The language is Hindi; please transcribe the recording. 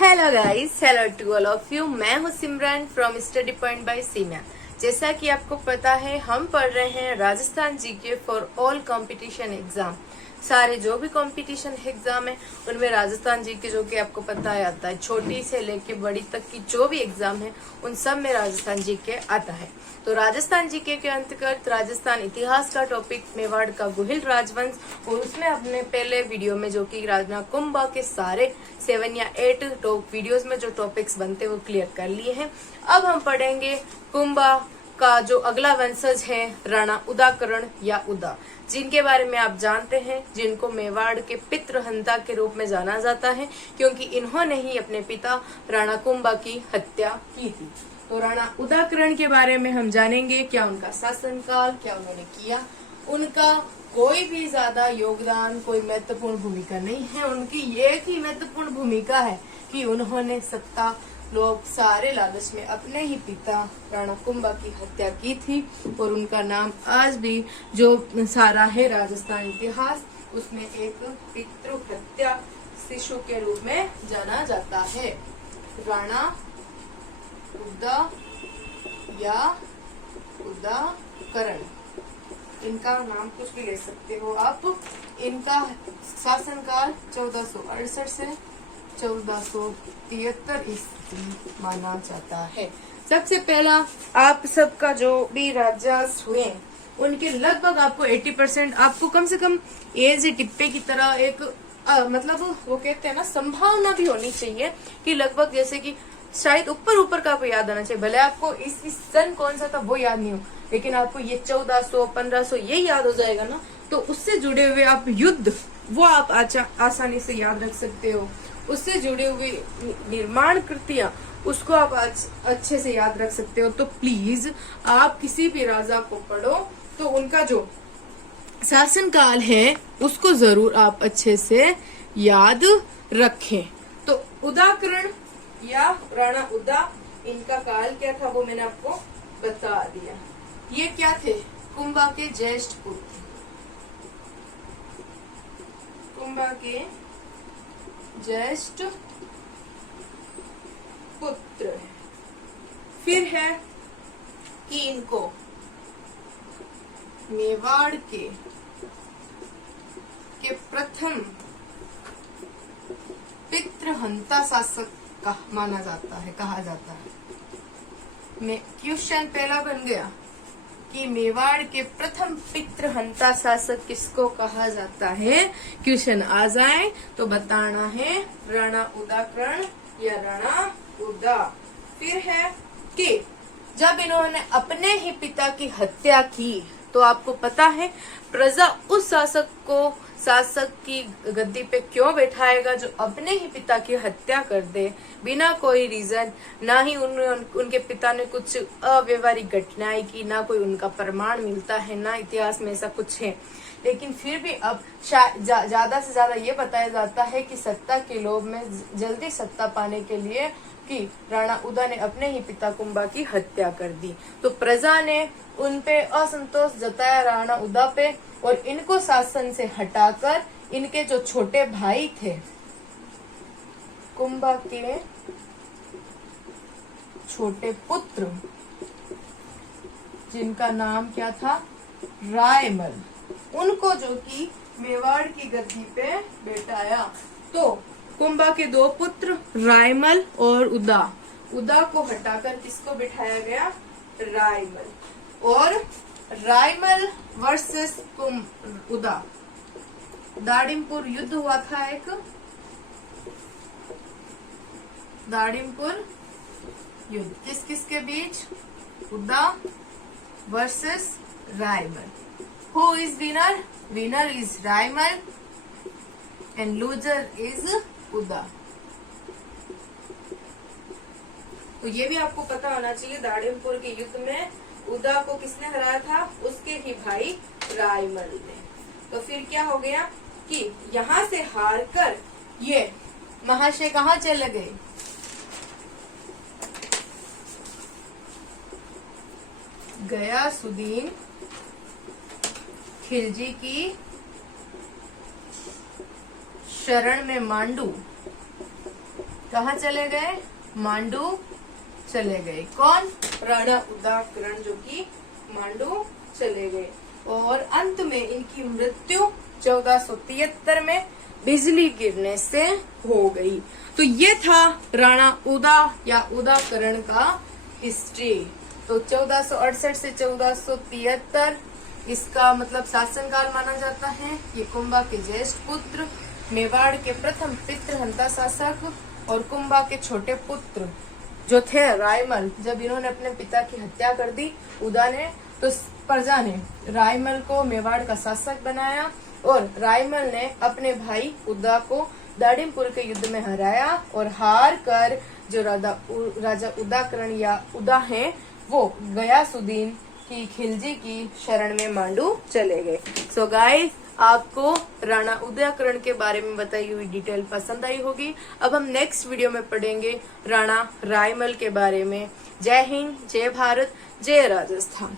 Hello guys, hello to all of you. मैं हूँ Simran from study point by Seema. जैसा कि आपको पता है, हम पढ़ रहे हैं Rajasthan GK for all competition exam. सारे जो भी कंपटीशन एग्जाम है उनमें राजस्थान जीके, जो कि आपको पता है, आता है। छोटी से लेके बड़ी तक की जो भी एग्जाम है उन सब में राजस्थान जीके आता है। तो राजस्थान जीके के अंतर्गत राजस्थान इतिहास का टॉपिक मेवाड़ का गुहिल राजवंश, और उसमें अपने पहले वीडियो में जो कि राणा कुंभा के सारे 7 या 8 वीडियोस में जो टॉपिक्स बनते हैं वो क्लियर कर लिए हैं। अब हम पढ़ेंगे कुंभा का जो अगला वंशज है, राणा उदाकरण या उदा, जिनके बारे में आप जानते हैं, जिनको मेवाड़ के पितृहंता के रूप में जाना जाता है, क्योंकि इन्होंने ही अपने पिता राणा कुंभा की हत्या की थी। तो राणा उदाकरण के बारे में हम जानेंगे, क्या उनका शासनकाल, क्या उन्होंने किया, उनका कोई भी ज्यादा योगदान, कोई महत्वपूर्ण भूमिका नहीं है। उनकी एक ही महत्वपूर्ण भूमिका है कि उन्होंने सत्ता, लोग सारे लालच में अपने ही पिता राणा कुंभा की हत्या की थी, और उनका नाम आज भी जो सारा है राजस्थान इतिहास, उसमें एक पितृ हत्या शिशु के रूप में जाना जाता है। राणा उदा या उदाकरण, इनका नाम कुछ भी ले सकते हो आप। इनका शासनकाल 1468 से 1473 ईस्वी माना जाता है। सबसे पहला, आप सबका जो भी राजा हुए उनके लगभग आपको 80% आपको कम से कम एज टिप्पे की तरह एक मतलब वो कहते हैं ना, संभावना भी होनी चाहिए कि लगभग, जैसे कि शायद ऊपर ऊपर का आपको याद आना चाहिए। भले आपको इस सन कौन सा था वो याद नहीं हो, लेकिन आपको ये 1400 1500 ये याद हो जाएगा ना, तो उससे जुड़े हुए आप युद्ध वो आप आसानी से याद रख सकते हो। उससे जुड़े हुए निर्माण कृतियां उसको आप अच्छे से याद रख सकते हो। तो प्लीज आप किसी भी राजा को पढ़ो तो उनका जो शासनकाल है उसको जरूर आप अच्छे से याद रखें। तो उदाकरण या राणा उदा, इनका काल क्या था वो मैंने आपको बता दिया। ये क्या थे? कुंभा के ज्येष्ठ पुत्र, कुंभा के ज्येष्ठ पुत्र। फिर है कि इनको मेवाड़ के प्रथम पितृहंता शासक माना जाता है, कहा जाता है। क्वेश्चन पहला बन गया कि मेवाड़ के प्रथम पितृहंता शासक किसको कहा जाता है। क्वेश्चन आ जाए तो बताना है राणा उदाकरण या राणा उदा। फिर है कि जब इन्होंने अपने ही पिता की हत्या की, तो आपको पता है प्रजा उस शासक की गद्दी पे क्यों बैठाएगा जो अपने ही पिता की हत्या कर दे बिना कोई रीजन। ना ही उनके पिता ने कुछ अव्यवहारिक घटनाएं की, ना कोई उनका प्रमाण मिलता है, ना इतिहास में ऐसा कुछ है। लेकिन फिर भी अब ज्यादा से ज्यादा ये बताया जाता है कि सत्ता के लोभ में, जल्दी सत्ता पाने के लिए, कि राणा उदा ने अपने ही पिता कुंभा की हत्या कर दी। तो प्रजा ने उन पे असंतोष जताया राणा उदा पे, और इनको शासन से हटाकर इनके जो छोटे भाई थे, कुंभा के छोटे पुत्र, जिनका नाम क्या था, रायमल, उनको जो कि मेवाड़ की गद्दी पे बैठाया। तो कुंभा के 2 पुत्र रायमल और उदा को हटाकर किसको बिठाया गया, रायमल। और रायमल वर्सेस उदा, दाड़िमपुर युद्ध हुआ था एक, दाड़िमपुर युद्ध किस किस के बीच, उदा versus Raimal. Who is winner? Winner is Raimal and loser is उदा। तो ये भी आपको पता होना चाहिए, दाड़िमपुर के युद्ध में उदा को किसने हराया था, उसके ही भाई रायमल ने। तो फिर क्या हो गया कि यहाँ से हार कर ये महाशय कहाँ चले गए, गयासुद्दीन खिलजी की शरण में मांडू कहाँ चले गए? मांडू चले गए। कौन? राणा उदयकरण जो कि मांडू चले गए। और अंत में इनकी मृत्यु 1473 में बिजली गिरने से हो गई। तो ये था राणा उदा या उदयकरण का हिस्ट्री। तो 1468 से 1473 इसका मतलब शासनकाल माना जाता है। ये कुंभा के ज्येष्ठ पुत्र, मेवाड़ के प्रथम पितृहंता शासक और कुंभा के छोटे पुत्र जो थे रायमल, जब इन्होंने अपने पिता की हत्या कर दी उदा ने, तो प्रजा ने रायमल को मेवाड़ का शासक बनाया और रायमल ने अपने भाई उदा को दाड़िमपुर के युद्ध में हराया और हार कर जो राजा उदयकरण या उदा हैं वो गयासुद्दीन की खिलजी की शरण में मांडू चले गए। सो गाइस, आपको राणा उदयकरण के बारे में बताई हुई डिटेल पसंद आई होगी। अब हम नेक्स्ट वीडियो में पढ़ेंगे राणा रायमल के बारे में। जय हिंद, जय भारत, जय राजस्थान।